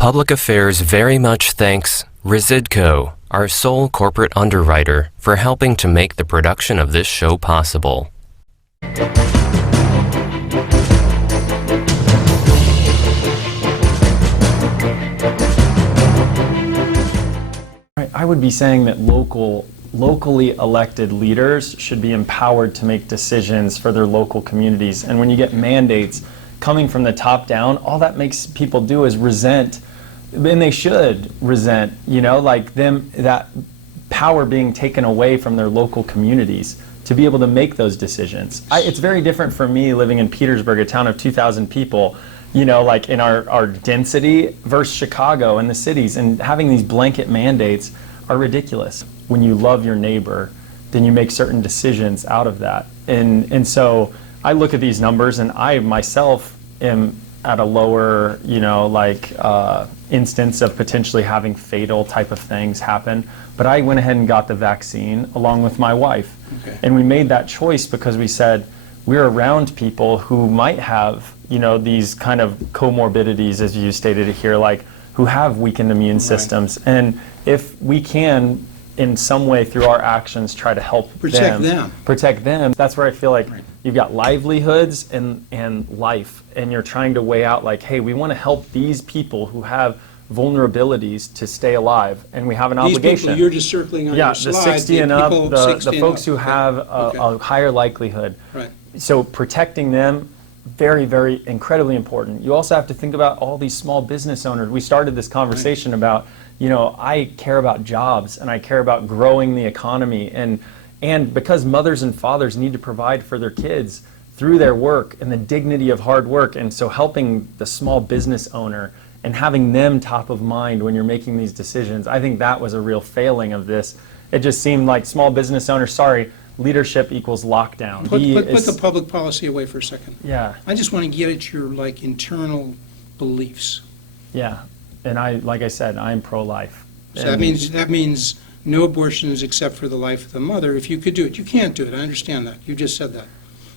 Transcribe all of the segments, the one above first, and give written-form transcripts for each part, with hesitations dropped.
Public Affairs very much thanks Residco, our sole corporate underwriter, for helping to make the production of this show possible. I would be saying that locally elected leaders should be empowered to make decisions for their local communities. And when you get mandates coming from the top down, all that makes people do is resent, and they should resent, like that power being taken away from their local communities to be able to make those decisions. It's very different for me living in Petersburg, a town of 2,000 people, like in our density versus Chicago and the cities, and having these blanket mandates are ridiculous. When you love your neighbor, then you make certain decisions out of that. And so I look at these numbers, and I myself am at a lower, instance of potentially having fatal type of things happen. But I went ahead and got the vaccine along with my wife. Okay. And we made that choice because we said we're around people who might have, these kind of comorbidities, as you stated it here, like who have weakened immune systems. And if we can, in some way through our actions, try to help protect them, that's where I feel like you've got livelihoods and life, and you're trying to weigh out like, hey, we want to help these people who have vulnerabilities to stay alive, and we have an obligation. These people you're just circling on your slide. The 60 and up, the folks who have a higher likelihood. Right. So protecting them, very, very incredibly important. You also have to think about all these small business owners. We started this conversation about, I care about jobs and I care about growing the economy, and because mothers and fathers need to provide for their kids through their work and the dignity of hard work, and so helping the small business owner and having them top of mind when you're making these decisions, I think that was a real failing of this. It just seemed like small business owners, leadership equals lockdown. Put the public policy away for a second. Yeah. I just want to get at your internal beliefs. Yeah, and like I said, I'm pro-life. So that means no abortions except for the life of the mother. If you could do it, you can't do it. I understand that. You just said that.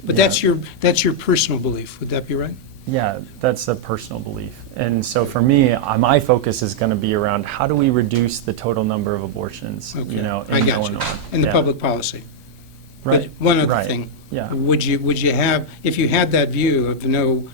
But that's your personal belief. Would that be right? Yeah, that's a personal belief. And so for me, my focus is going to be around how do we reduce the total number of abortions, in Illinois. And the public policy. Right. But one other thing. Yeah. Would you have, if you had that view of no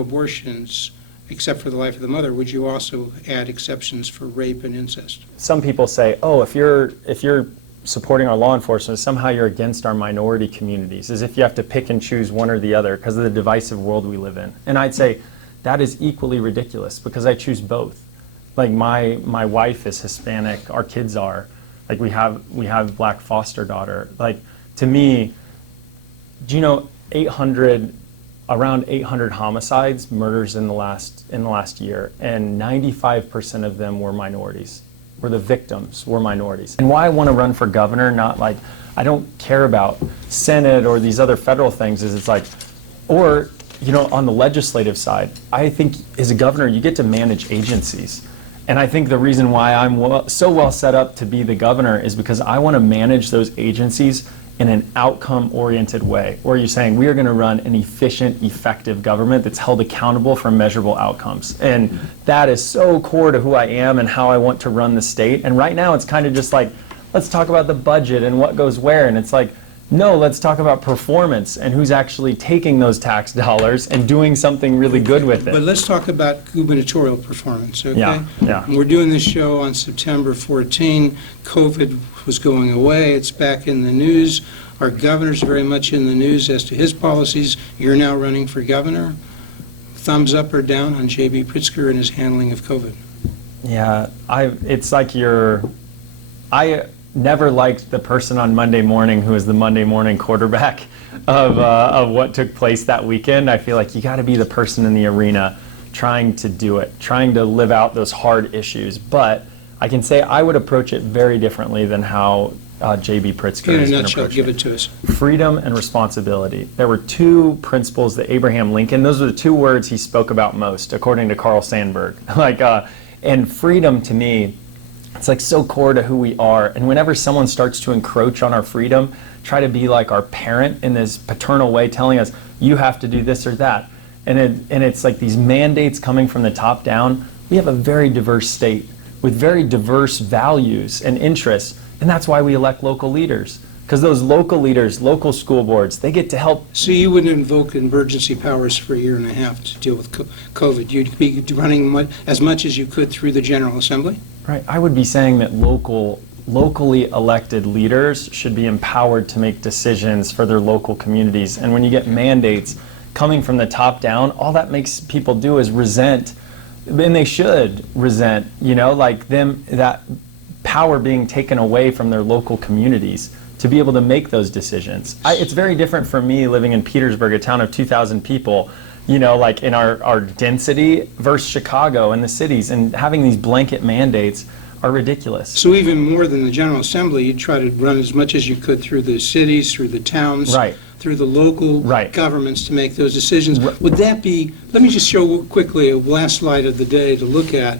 abortions except for the life of the mother, would you also add exceptions for rape and incest? Some people say, oh, if you're supporting our law enforcement, somehow you're against our minority communities, as if you have to pick and choose one or the other because of the divisive world we live in. And I'd say that is equally ridiculous because I choose both. Like my wife is Hispanic, our kids are. Like we have black foster daughter. Like to me, do you know around 800 homicides, murders in the last year, and 95% of them were minorities. The victims were minorities. And why I want to run for governor, not like I don't care about Senate or these other federal things, is it's like, or on the legislative side, I think as a governor you get to manage agencies. And I think the reason why I'm so well set up to be the governor is because I want to manage those agencies in an outcome-oriented way, where you're saying we are going to run an efficient, effective government that's held accountable for measurable outcomes. And that is so core to who I am and how I want to run the state. And right now it's kind of just like, let's talk about the budget and what goes where. And it's like, no, let's talk about performance and who's actually taking those tax dollars and doing something really good with it. But let's talk about gubernatorial performance, okay? Yeah. We're doing this show on September 14. COVID was going away. It's back in the news. Our governor's very much in the news as to his policies. You're now running for governor. Thumbs up or down on J.B. Pritzker and his handling of COVID? Yeah, it's like I never liked the person on Monday morning who was the Monday morning quarterback of what took place that weekend. I feel like you got to be the person in the arena trying to do it, trying to live out those hard issues. But I can say I would approach it very differently than how J.B. Pritzker has been approaching it. In a nutshell, give it to us. Freedom and responsibility. There were two principles that Abraham Lincoln, those were the two words he spoke about most, according to Carl Sandburg. And freedom to me, it's like so core to who we are. And whenever someone starts to encroach on our freedom, try to be like our parent in this paternal way, telling us, you have to do this or that. And it's like these mandates coming from the top down. We We have a very diverse state with very diverse values and interests, and that's why we elect local leaders. Because those local leaders, local school boards, they get to help. So you wouldn't invoke emergency powers for a year and a half to deal with COVID? You'd be running as much as you could through the General Assembly? Right. I would be saying that locally elected leaders should be empowered to make decisions for their local communities. And when you get mandates coming from the top down, all that makes people do is resent, and they should resent, like that power being taken away from their local communities to be able to make those decisions. It's very different for me living in Petersburg, a town of 2,000 people, like in our density, versus Chicago and the cities, and having these blanket mandates are ridiculous. So even more than the General Assembly, you'd try to run as much as you could through the cities, through the towns, Right. through the local Right. governments to make those decisions. Would that be, let me just show quickly a last slide of the day to look at,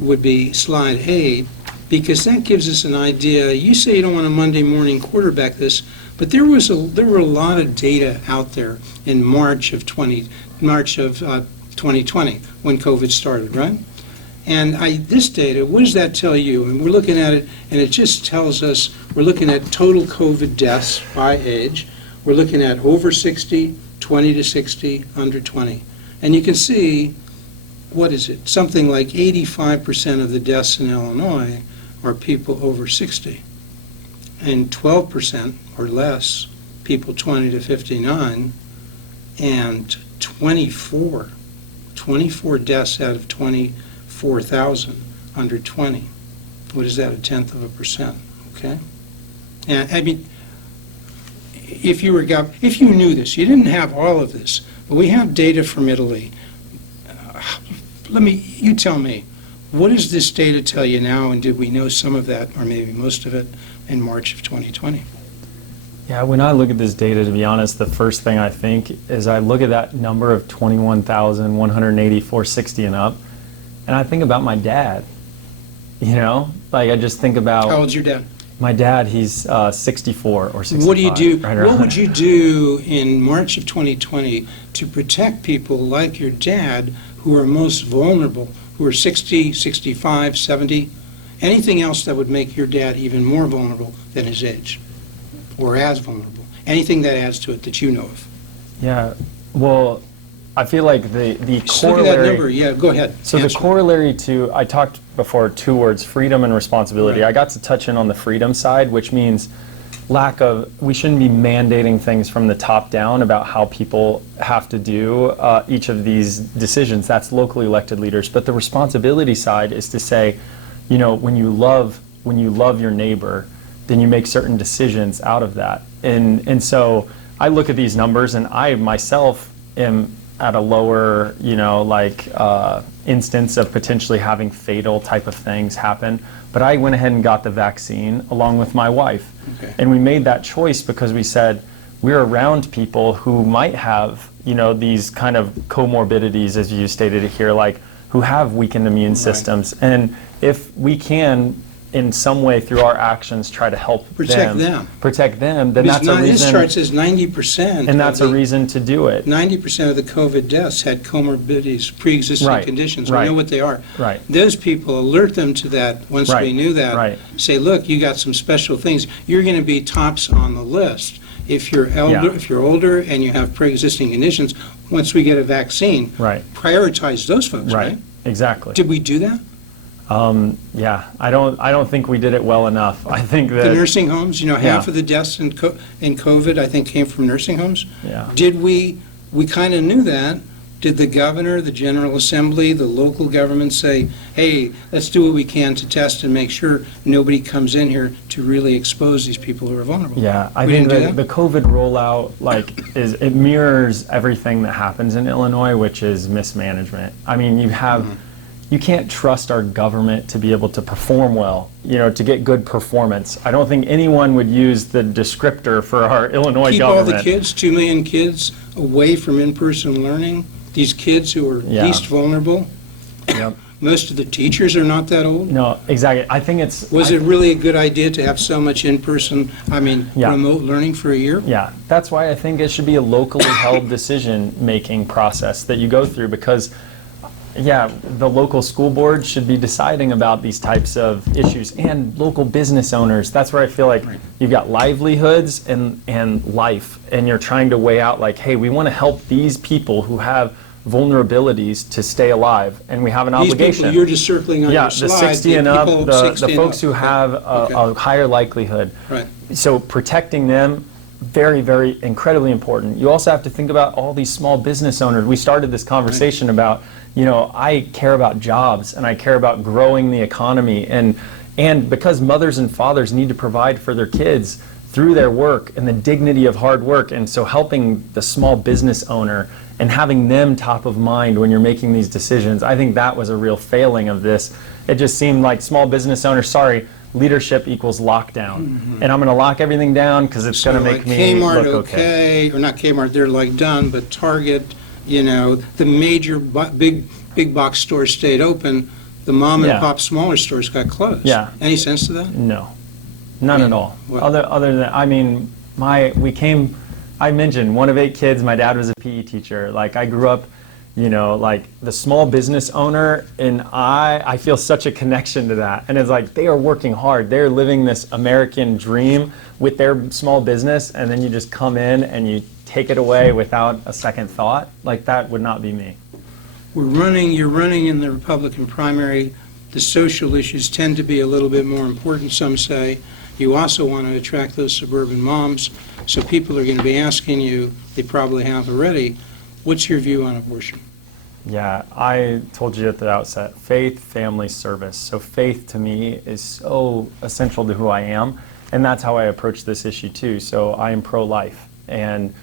would be slide 8, because that gives us an idea. You say you don't want a Monday morning quarterback this, but there were a lot of data out there in March of 2020 when COVID started, right? And this data, what does that tell you? And we're looking at it, and it just tells us we're looking at total COVID deaths by age. We're looking at over 60, 20 to 60, under 20. And you can see, what is it? Something like 85% of the deaths in Illinois are people over 60, and 12% or less people 20 to 59, and 24 deaths out of 24,000 under 20. What is that, 0.1%? Okay? And I mean, if you knew this, you didn't have all of this, but we have data from Italy. You tell me, what does this data tell you now, and did we know some of that, or maybe most of it, in March of 2020? Yeah, when I look at this data, to be honest, the first thing I think is I look at that number of 21,180, 460 and up, and I think about my dad. I just think about... How old's your dad? My dad, he's 64 or 65. What do you do? Right What would you do in March of 2020 to protect people like your dad who are most vulnerable, who are 60, 65, 70? Anything else that would make your dad even more vulnerable than his age, or as vulnerable? Anything that adds to it that you know of? Yeah, well, I feel like the Just look at corollary... that number. Yeah, go ahead. So the corollary to, I talked before, two words, freedom and responsibility. Right. I got to touch in on the freedom side, which means we shouldn't be mandating things from the top down about how people have to do each of these decisions. That's locally elected leaders. But the responsibility side is to say, when you love your neighbor, then you make certain decisions out of that. And so I look at these numbers, and I myself am at a lower, instance of potentially having fatal type of things happen. But I went ahead and got the vaccine along with my wife. Okay. And we made that choice because we said we're around people who might have, these kind of comorbidities, as you stated it here, like who have weakened immune systems. And if we can, in some way through our actions, try to help protect them, then that's a reason. This chart says 90%. And that's a reason to do it. 90% of the COVID deaths had comorbidities, pre-existing conditions. We know what they are. Right. Those people, alert them to that once we knew that. Right. Say, look, you got some special things. You're going to be tops on the list. If you're older and you have pre-existing conditions, once we get a vaccine, prioritize those folks, right? Exactly. Did we do that? Yeah, I don't think we did it well enough. I think that the nursing homes, half of the deaths in COVID, I think, came from nursing homes. Yeah. Did we kind of knew that? Did the governor, the General Assembly, the local government say, hey, let's do what we can to test and make sure nobody comes in here to really expose these people who are vulnerable? Yeah, I think the COVID rollout, it mirrors everything that happens in Illinois, which is mismanagement. I mean, you can't trust our government to be able to perform well, to get good performance. I don't think anyone would use the descriptor for our Illinois government. Keep all the kids, 2 million kids, away from in-person learning. These kids who are least vulnerable. Yep. Most of the teachers are not that old. No, exactly. I think Was it really a good idea to have so much in-person, remote learning for a year? Yeah, that's why I think it should be a locally held decision-making process that you go through, because Yeah, the local school board should be deciding about these types of issues, and local business owners. That's where I feel like you've got livelihoods and life, and you're trying to weigh out like, hey, we want to help these people who have vulnerabilities to stay alive, and we have an These obligation. people, you're just circling on Yeah, your the slide. 60 and up, people the 60 and folks up. who have Okay. a higher likelihood. Right. So protecting them, very, very incredibly important. You also have to think about all these small business owners. We started this conversation about, you know, I care about jobs and I care about growing the economy, and because mothers and fathers need to provide for their kids through their work and the dignity of hard work, and so helping the small business owner and having them top of mind when you're making these decisions, I think that was a real failing of this. It just seemed like small business owners, sorry, leadership equals lockdown. And I'm going to lock everything down because it's going to make like me Kmart, look okay. or not Kmart, they're like done, but Target, you know, the major big box stores stayed open. The mom and Yeah. pop smaller stores got closed. Yeah. Any sense to that? No, none at all. What? Other than, I mean, I mentioned one of 8 kids, my dad was a PE teacher. Like, I grew up, you know, like the small business owner, and I feel such a connection to that. And it's like, they are working hard. They're living this American dream with their small business, and then you just come in and you take it away without a second thought. Like, that would not be me. You're running in the Republican primary. The social issues tend to be a little bit more important, some say. You also want to attract those suburban moms, so people are going to be asking you, they probably have already, what's your view on abortion? Yeah, I told you at the outset, faith, family, service. So faith to me is so essential to who I am, and that's how I approach this issue too. So I am pro-life, and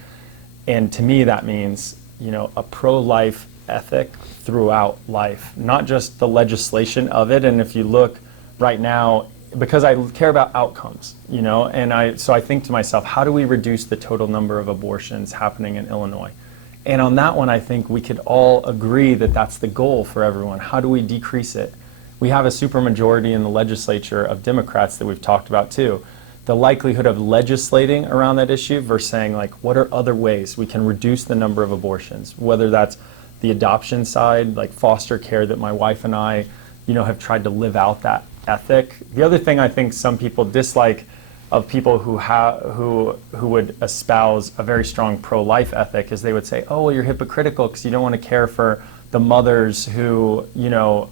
to me that means, you know, a pro-life ethic throughout life, not just the legislation of it. And if you look right now, because I care about outcomes, you know, and so I think to myself, how do we reduce the total number of abortions happening in Illinois? And on that one, I think we could all agree that that's the goal for everyone. How do we decrease it? We have a supermajority in the legislature of Democrats that we've talked about too. The likelihood of legislating around that issue versus saying, like, what are other ways we can reduce the number of abortions? Whether that's the adoption side, like foster care, that my wife and I, you know, have tried to live out that ethic. The other thing I think some people dislike of people who would espouse a very strong pro-life ethic is they would say, oh, well, you're hypocritical because you don't want to care for the mothers who, you know,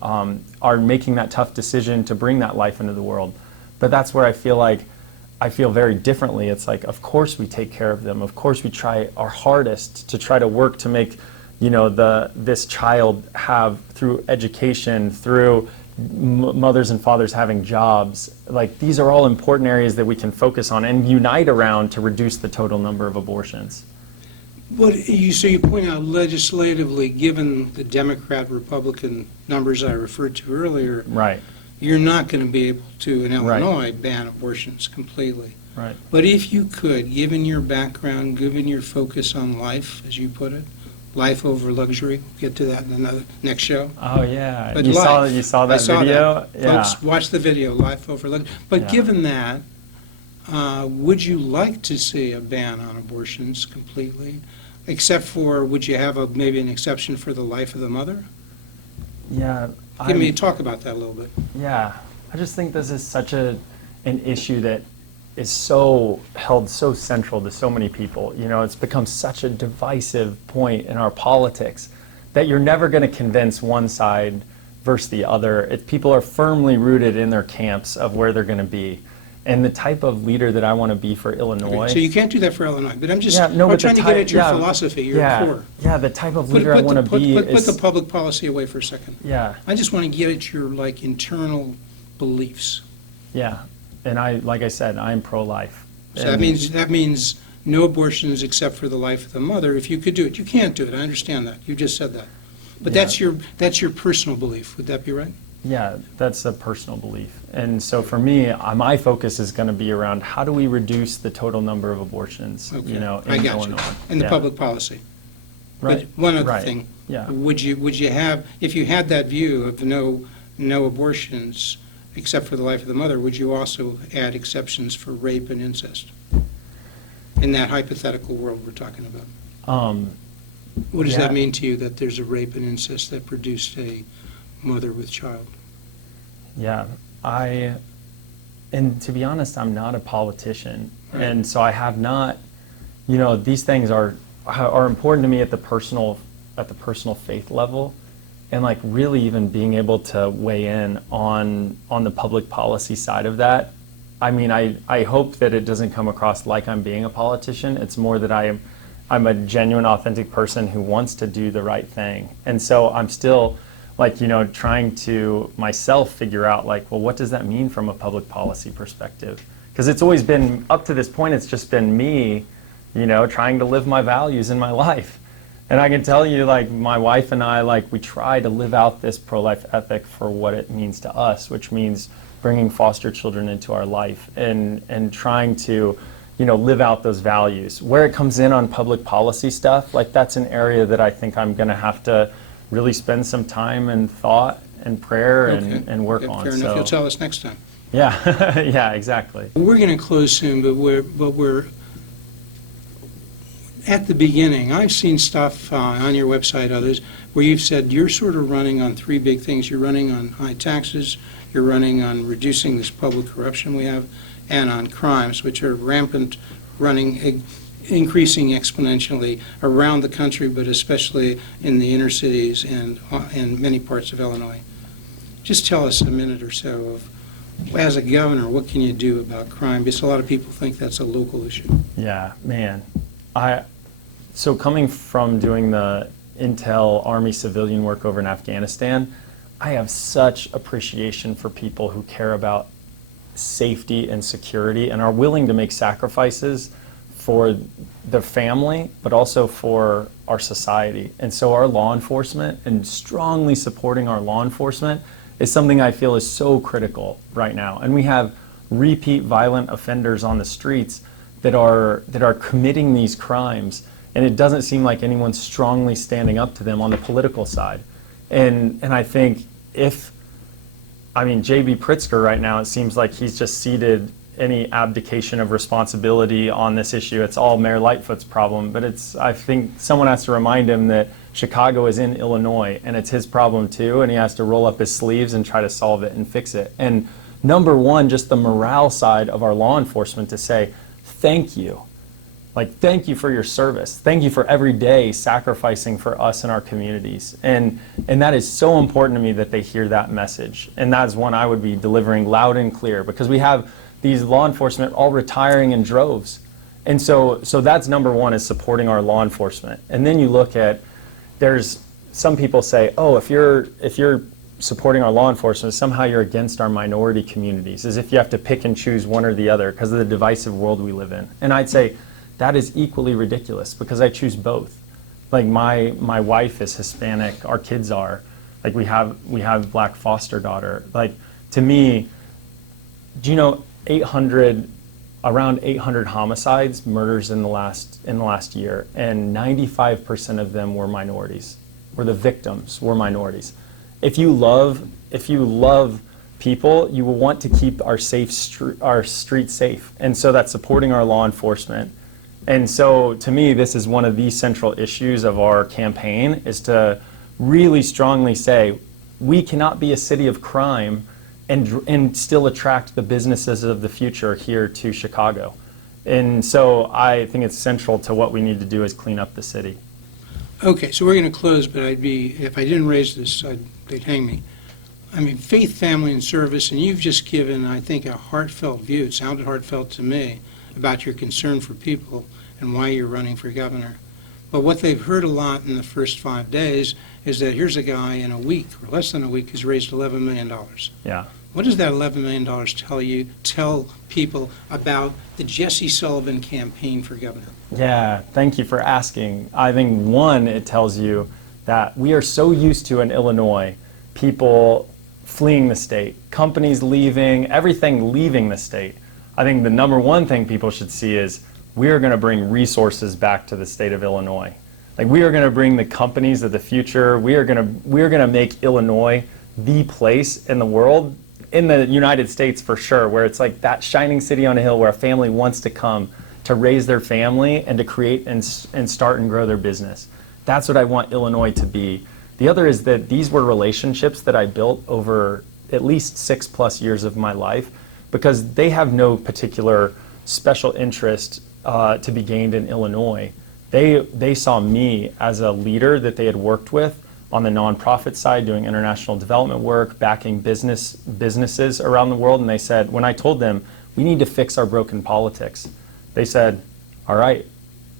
are making that tough decision to bring that life into the world. But that's where I feel very differently. It's like, of course we take care of them. Of course we try our hardest to try to work to make, you know, this child have, through education, through mothers and fathers having jobs. Like, these are all important areas that we can focus on and unite around to reduce the total number of abortions. So you point out legislatively, given the Democrat-Republican numbers I referred to earlier, Right. you're not going to be able to, in Right. Illinois, ban abortions completely. Right. But if you could, given your background, given your focus on life, as you put it, life over luxury, get to that in another next show. Oh yeah, But you saw life. that I saw video. that. Yeah. Folks, watch the video, life over luxury. But Yeah. given that, would you like to see a ban on abortions completely? Except for, would you have maybe an exception for the life of the mother? Yeah. Talk about that a little bit. Yeah, I just think this is such an issue that is held so central to so many people. You know, it's become such a divisive point in our politics that you're never going to convince one side versus the other. People are firmly rooted in their camps of where they're going to be. And the type of leader that I want to be for Illinois. Okay, so you can't do that for Illinois, but I'm just Yeah, no, I'm but trying the to get type- at your yeah, philosophy, your yeah, core. Yeah, the type of leader I want to be Put is. the public policy away for a second. Yeah, I just want to get at your internal beliefs. yeah. And like I said, I'm pro-life. So that means no abortions except for the life of the mother. If you could do it, you can't do it. I understand that. You just said that. But Yeah. that's your personal belief. Would that be right? Yeah, that's a personal belief. And so for me, my focus is going to be around how do we reduce the total number of abortions, Okay. you know, in I got Illinois. you. And the Yeah. public policy. Right. But one other Right. thing. Yeah. Would you have, if you had that view of no abortions except for the life of the mother, would you also add exceptions for rape and incest? In that hypothetical world we're talking about. What does Yeah. that mean to you, that there's a rape and incest that produced a mother with child? Yeah, and to be honest, I'm not a politician, Right. and so I have not, these things are important to me at the personal faith level, and like really even being able to weigh in on the public policy side of that. I mean, I hope that it doesn't come across like I'm being a politician. It's more that I'm a genuine, authentic person who wants to do the right thing, and so I'm still like, trying to myself figure out like, well, what does that mean from a public policy perspective? Because it's always been, up to this point, it's just been me, trying to live my values in my life. And I can tell you, like, my wife and I, like, we try to live out this pro-life ethic for what it means to us, which means bringing foster children into our life and trying to, live out those values. Where it comes in on public policy stuff, like, that's an area that I think I'm going to have to really spend some time and thought and prayer and work Okay, on. fair enough. You'll tell us next time. Yeah, yeah, exactly. We're going to close soon, but we're at the beginning. I've seen stuff on your website, others, where you've said you're sort of running on three big things. You're running on high taxes, you're running on reducing this public corruption we have, and on crimes, which are rampant, increasing exponentially around the country, but especially in the inner cities and in many parts of Illinois. Just tell us a minute or so of, as a governor, what can you do about crime? Because a lot of people think that's a local issue. Yeah, man. So coming from doing the intel Army civilian work over in Afghanistan, I have such appreciation for people who care about safety and security and are willing to make sacrifices for the family, but also for our society. And so our law enforcement and strongly supporting our law enforcement is something I feel is so critical right now. And we have repeat violent offenders on the streets that are committing these crimes, and it doesn't seem like anyone's strongly standing up to them on the political side. And I think J.B. Pritzker right now, it seems like he's just ceded any abdication of responsibility on this issue. It's all Mayor Lightfoot's problem, but I think someone has to remind him that Chicago is in Illinois and it's his problem too, and he has to roll up his sleeves and try to solve it and fix it. And number one, just the morale side of our law enforcement to say, thank you. Like, thank you for your service. Thank you for every day sacrificing for us and our communities. And that is so important to me that they hear that message. And that's one I would be delivering loud and clear, because we have these law enforcement all retiring in droves. And so that's number one, is supporting our law enforcement. And then you look at, there's some people say, oh, if you're supporting our law enforcement, somehow you're against our minority communities, as if you have to pick and choose one or the other because of the divisive world we live in. And I'd say that is equally ridiculous, because I choose both. Like, my wife is Hispanic, our kids are. Like, we have black foster daughter. Like, to me, do you know around 800 homicides, murders in the last year, and 95% of them were minorities, the victims were minorities. If you love people, you will want to keep our streets safe, and so that's supporting our law enforcement. And so to me, this is one of the central issues of our campaign, is to really strongly say we cannot be a city of crime and still attract the businesses of the future here to Chicago. And so I think it's central to what we need to do, is clean up the city. Okay, so we're going to close, but if I didn't raise this, they'd hang me. I mean, faith, family, and service, and you've just given, I think, a heartfelt view. It sounded heartfelt to me about your concern for people and why you're running for governor. But what they've heard a lot in the first 5 days is that here's a guy in a week, or less than a week, who's raised $11 million. Yeah. What does that $11 million tell people about the Jesse Sullivan campaign for governor? Yeah, thank you for asking. I think, one, it tells you that we are so used to, in Illinois, people fleeing the state, companies leaving, everything leaving the state. I think the number one thing people should see is we are going to bring resources back to the state of Illinois. Like, we are going to bring the companies of the future. We are going to make Illinois the place in the world, in the United States for sure, where it's like that shining city on a hill where a family wants to come to raise their family and to create and start and grow their business. That's what I want Illinois to be. The other is that these were relationships that I built over at least 6+ years of my life, because they have no particular special interest to be gained in Illinois. They saw me as a leader that they had worked with on the nonprofit side, doing international development work, backing businesses around the world. And they said, when I told them, we need to fix our broken politics, they said, all right,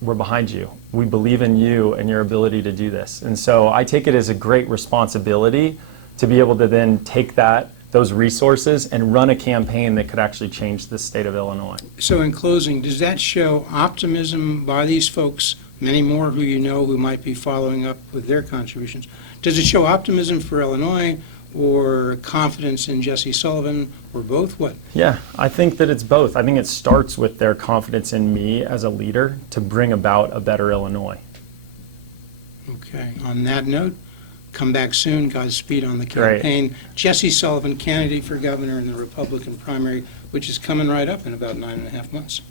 we're behind you. We believe in you and your ability to do this. And so I take it as a great responsibility to be able to then take those resources and run a campaign that could actually change the state of Illinois. So in closing, does that show optimism by these folks, many more who you know who might be following up with their contributions? Does it show optimism for Illinois or confidence in Jesse Sullivan, or both? What? Yeah, I think that it's both. I think it starts with their confidence in me as a leader to bring about a better Illinois. Okay, on that note, come back soon. Godspeed on the Great. campaign. Jesse Sullivan, candidate for governor in the Republican primary, which is coming right up in about 9.5 months.